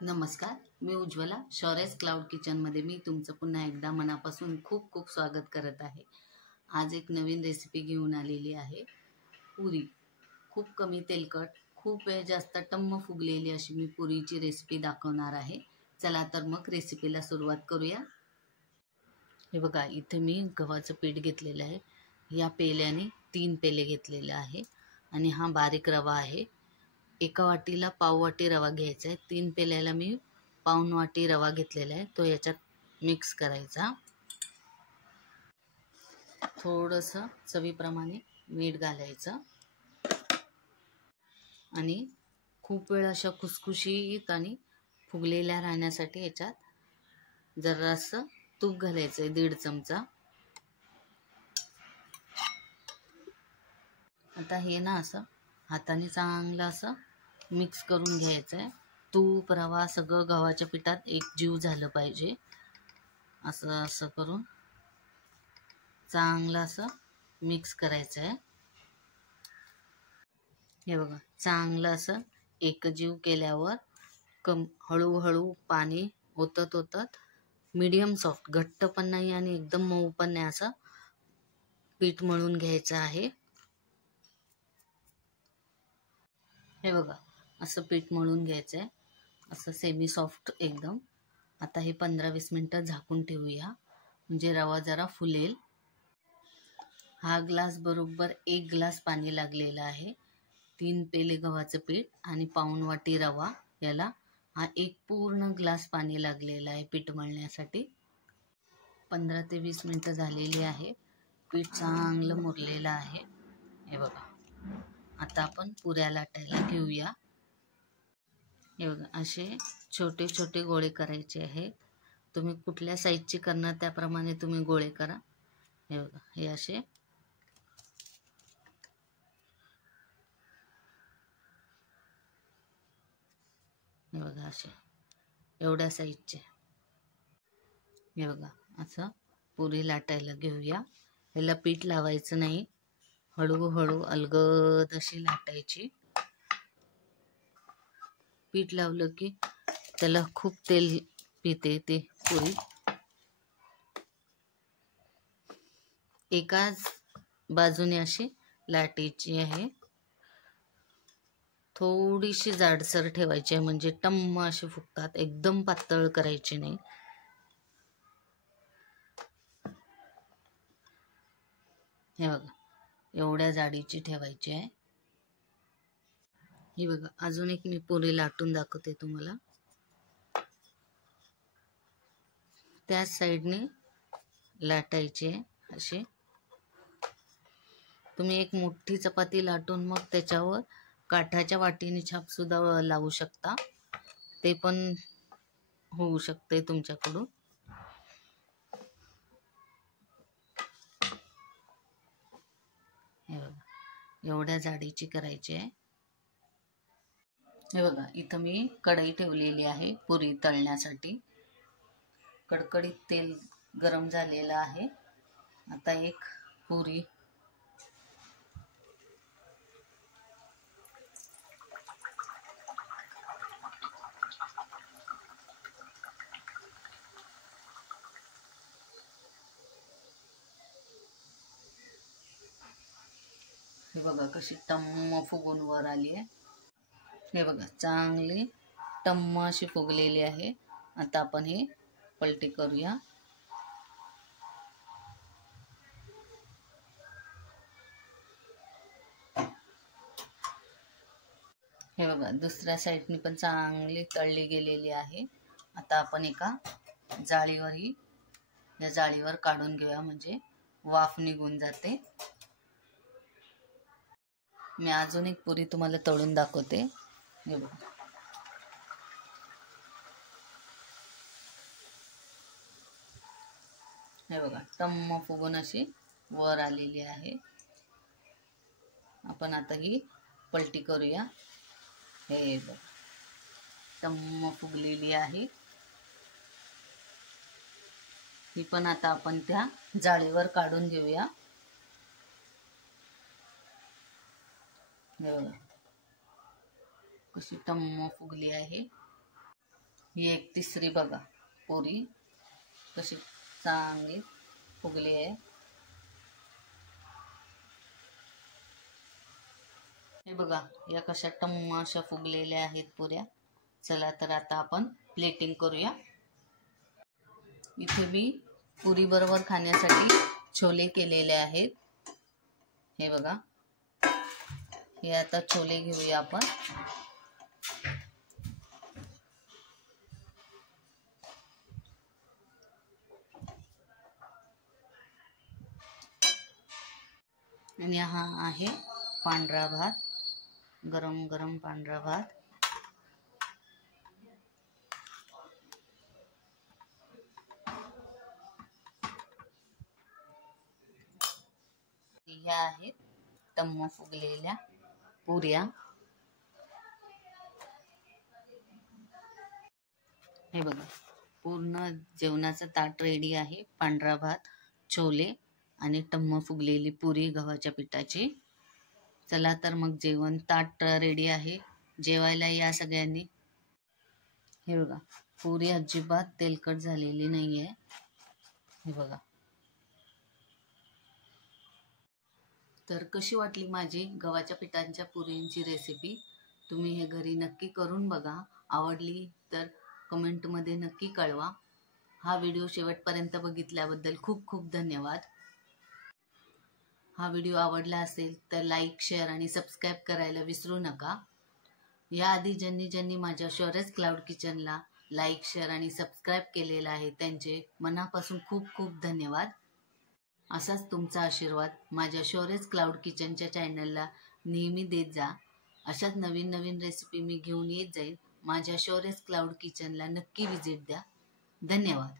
नमस्कार, मी उज्ज्वला. शौर्यस क्लाउड किचनमध्ये मी तुमचं पुन्हा एकदा मनापासून खूप खूप स्वागत करत आहे. आज एक नवीन रेसिपी घेऊन आलेली आहे. पुरी. खूप कमी तेलकट, खूप वेळ जास्त टम्म फुगलेली अशी मी पुरीची रेसिपी दाखवणार आहे. चला तर मग रेसिपीला सुरुवात करूया. हे बघा, इथे मी गव्हाचं पीठ घेतलेलं आहे. या पेल्याने 3 पेले घेतलेले आहे आणि हा बारीक रवा आहे. एका वाटीला पाव वाटी रवा घ्यायचा आहे. 3 पेल्याला मी पाऊण वाटी रवा घेतलेला आहे. तो याच्यात मिक्स करायचा. थोडंसं चवीप्रमाणे मीठ घालायचं आणि खूप वेळ अशा खुसखुशीत आणि फुगलेल्या राहण्यासाठी याच्यात जरासं तूप घालायचं आहे, 1.5 चमचा. आता हे ना असं हाताने चांगलं असं मिक्स करून घ्यायचं आहे. तूप, रवा सगळं गव्हाच्या पिठात एकजीव झालं पाहिजे. असं असं करून चांगलं असं मिक्स करायचं आहे. हे बघा, चांगलं असं एकजीव केल्यावर हळूहळू पाणी ओतत ओतत मीडियम सॉफ्ट, घट्ट पण नाही आणि एकदम मऊ पण नाही, असं पीठ मळून घ्यायचं आहे. हे बघा, असं पीठ मळून घ्यायचं आहे, असं सेमी सॉफ्ट एकदम. आता हे 15-20 मिनटं झाकून ठेवूया, म्हणजे रवा जरा फुलेल. हा ग्लास बरोबर 1 ग्लास पाणी लागलेलं आहे. 3 पेले गव्हाचं पीठ आणि पाऊण वाटी रवा, याला हा 1 पूर्ण ग्लास पाणी लागलेलं आहे पीठ मळण्यासाठी. 15 ते 20 मिनटं झालेली आहे. पीठ चांगलं मुरलेलं आहे. हे बघा, आता आपण पुऱ्या लाटायला घेऊया. हे बघा, असे छोटे छोटे गोळे करायचे आहेत. तुम्ही कुठल्या साईजची करणार त्याप्रमाणे तुम्ही गोळे करा. हे बघा, हे असे हे बघा, असे एवढ्या साईजचे. हे बघा, असं पुरी लाटायला घेऊया. याला पीठ लावायचं नाही, हळूहळू अलगद अशी लाटायची. पीठ लावलं की त्याला खूप तेल पिते ती पुरी. एकाच बाजूने अशी लाटायची आहे. थोडीशी जाडसर ठेवायची आहे, म्हणजे टम्म असे फुगतात. एकदम पातळ करायची नाही. हे बघा, एवढ्या जाडीची ठेवायची आहे. ही बघा, अजून एक मी पुरी लाटून दाखवते तुम्हाला. त्याच साईडने लाटायची आहे अशी. तुम्ही एक मोठी चपाती लाटून मग त्याच्यावर काठाच्या वाटीने छाप सुद्धा लावू शकता. ते पण होऊ शकते तुमच्याकडून. हे बघा, एवढ्या जाडीची करायची आहे. हे बघा, इथं मी कढई ठेवलेली आहे पुरी तळण्यासाठी. कडकडीत तेल गरम झालेलं आहे. आता एक पुरी हे बघा कशी टम्म फुगून वर आली आहे. हे बघा, चांगली टम्म अशी फुगलेली आहे. आता आपण हे पलटी करूया. हे बघा, दुसऱ्या साईडनी पण चांगली तळली गेलेली आहे. आता आपण एका जाळीवर या जाळीवर काढून घेऊया, म्हणजे वाफ निघून जाते. मी अजून एक पुरी तुम्हाला तळून दाखवते. हे बघा, हे बघा, टम्म फुगून अशी वर आलेली आहे. आपण आता ही पलटी करूया. हे बघा, टम्म फुगलेली आहे. ही पण आता आपण त्या जाळीवर काढून घेऊया. हे बघा, कशी टम्म फुगली आहे. ही एक तिसरी बघा पुरी कशी चांगली फुगली आहे. हे बघा या कशा टम्म अशा फुगलेल्या आहेत पुऱ्या. चला तर आता आपण प्लेटिंग करूया. इथे मी पुरी बरोबर खाण्यासाठी छोले केलेले आहेत. हे बघा, हे आता छोले घेऊया आपण. आणि हा आहे पांढरा भात, गरम गरम पांढरा भात. ह्या आहेत टम्म फुगलेल्या पुऱ्या. हे बघा पूर्ण जेवणाचं ताट रेडी आहे. पांढरा भात, छोले आणि टम्म फुगलेली पुरी गव्हाच्या पिठाची. चला तर मग जेवण ताट रेडी आहे. जेवायला या सगळ्यांनी. हे बघा पुरी अजिबात तेलकट झालेली नाहीये. हे बघा. तर कशी वाटली माझी गव्हाच्या पिठांच्या पुरींची रेसिपी? तुम्ही हे घरी नक्की करून बघा. आवडली तर कमेंटमध्ये नक्की कळवा. हा व्हिडिओ शेवटपर्यंत बघितल्याबद्दल खूप खूप धन्यवाद. हा व्हिडिओ आवडला असेल तर लाईक, शेअर आणि सबस्क्राईब करायला विसरू नका. याआधी ज्यांनी माझ्या शौर्यस क्लाउड किचनला लाईक, शेअर आणि सबस्क्राईब केलेलं आहे त्यांचे मनापासून खूप खूप धन्यवाद. असाच तुमचा आशीर्वाद माझ्या शौर्यस क्लाउड किचनच्या चॅनलला नेहमी देत जा. अशाच नवीन नवीन रेसिपी मी घेऊन येत जाईल. माझ्या शौर्यस क्लाउड किचनला नक्की व्हिजिट द्या. धन्यवाद.